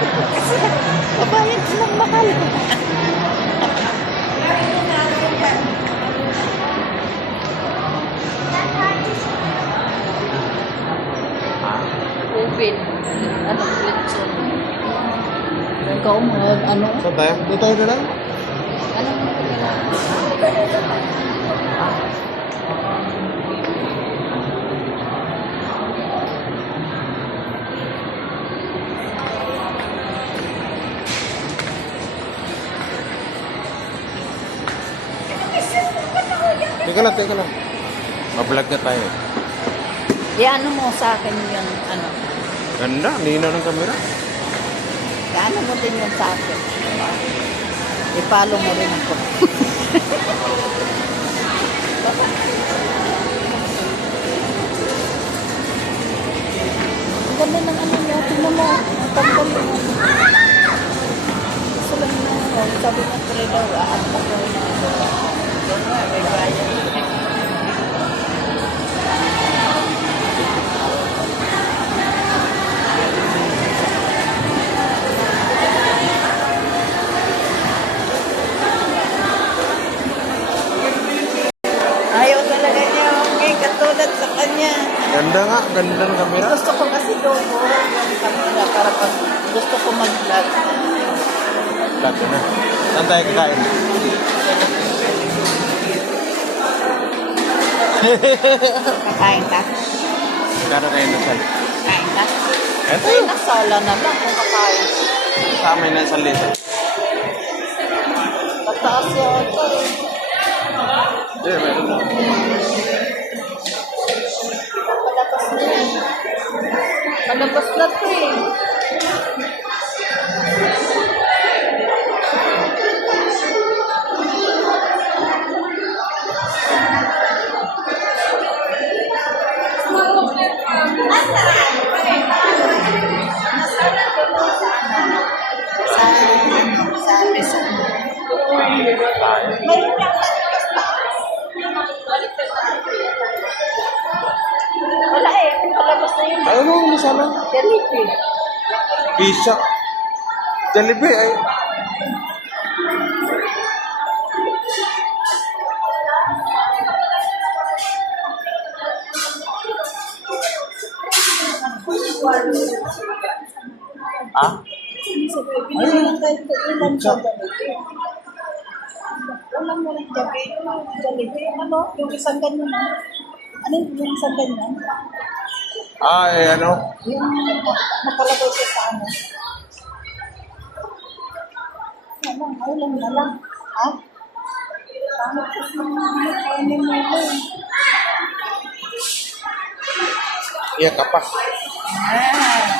Kasi babayad silang mahal. Open. Ano, litson. Ikaw mag, ano? Saan tayo? Doon tayo na lang? Ano? Teka lang. Ma-vlog na tayo. Ano mo sa akin yung ano? Ganda, nina ng camera. Ano mo din yung sa akin? I-follow mo rin ako. Ang ganda ng ano niya. Tingnan mo. Ang tanggal mo. Gusto lang na. Sabi niya pre daw. At ako na. May bayan. Ayaw talaga niya. Okay, katulad sa kanya. Ganda nga, ganda ng camera. Gusto ko kasi doon yung camera para pag gusto ko mag-vlog. Vlog na. Saan tayo kakain? Kakain ka? Kano kayo nasal? Kain ka? Eto Ay, yun. nasala na lang kung kakain. Sa amin na isang lito. Mataas yun ito eh. Hindi, meron na. Palabas na yun. Palabas na ito eh. Sa Rizal. Mayroon lang wala eh, palabas na yun. Ano mo sana? Jollibee. Pisa. Jollibee ay. Ah? Ayun. Pizza. Ulam mo rin Jollibee. Ano? Yung isang ganyan. Ano yung isang ganyan? Ay, ano? Yung nakalagay siya sa ano. Ulam na lang. Ha? Paano po yung kainin mo ito? Iya ka pa. Ah.